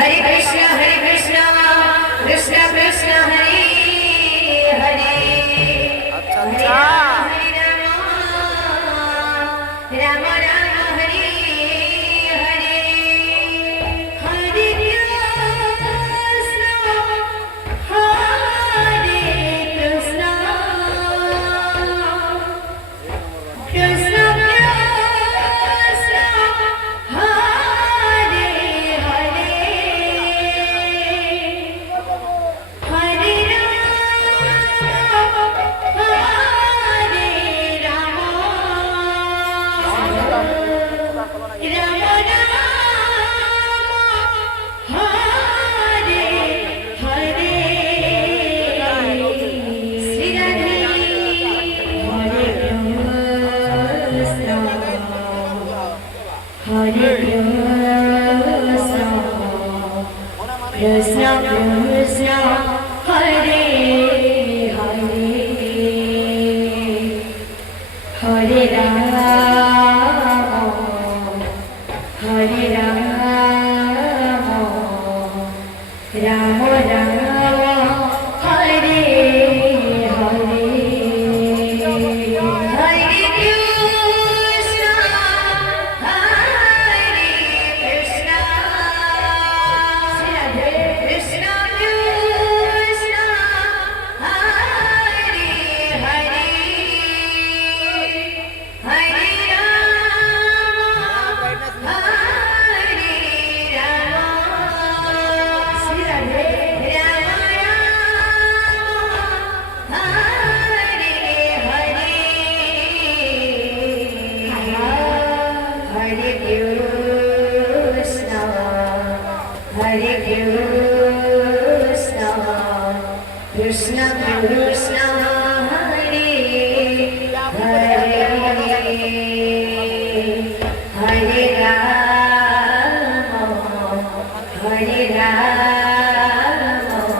Hare Krishna, Krishna Krishna, Hare Hare. अच्छा Hare अच्छा Rama, Rama Rama, Hare Hare. Hare Krishna, Hare Krishna, Krishna Krishna, Hare Hare. Hare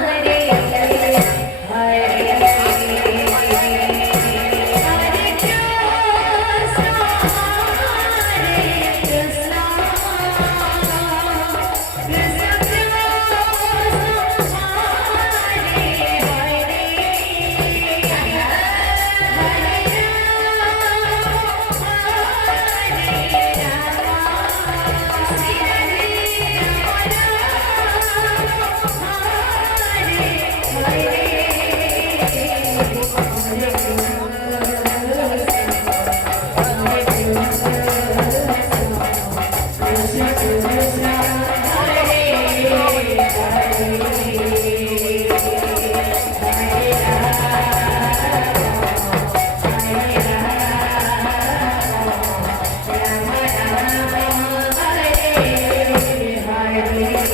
Krishna Krishna Hare Hare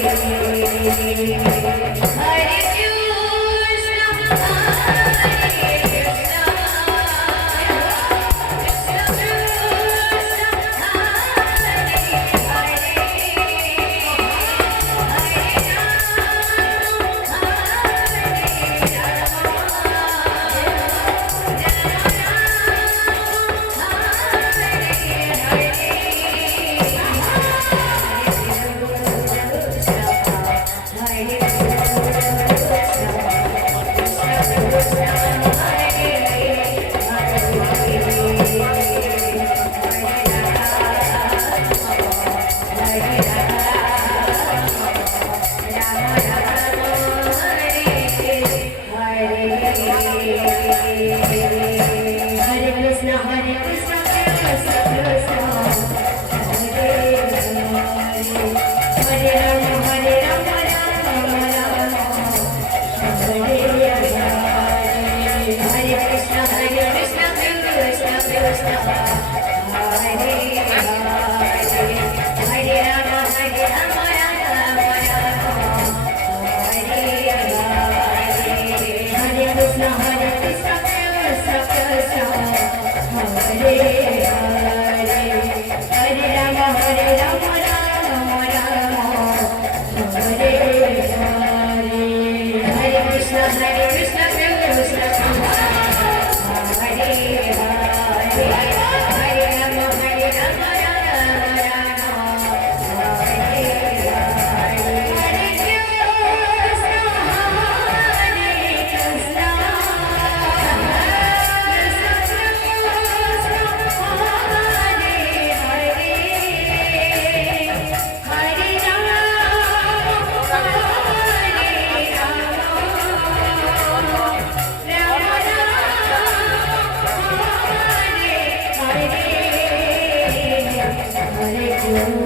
Hare Rama Hare Rama Rama Rama Hare Hare Hare Krishna Hare Krishna Krishna Krishna Hare Hare Hare Rama Hare Rama Sri Radhe Rama Rama Hare Hare Hare Krishna Hare Krishna Krishna Krishna Hare Hare Hare Rama Hare Rama Rama Rama Hare Hare Hare Krishna Krishna Hare you.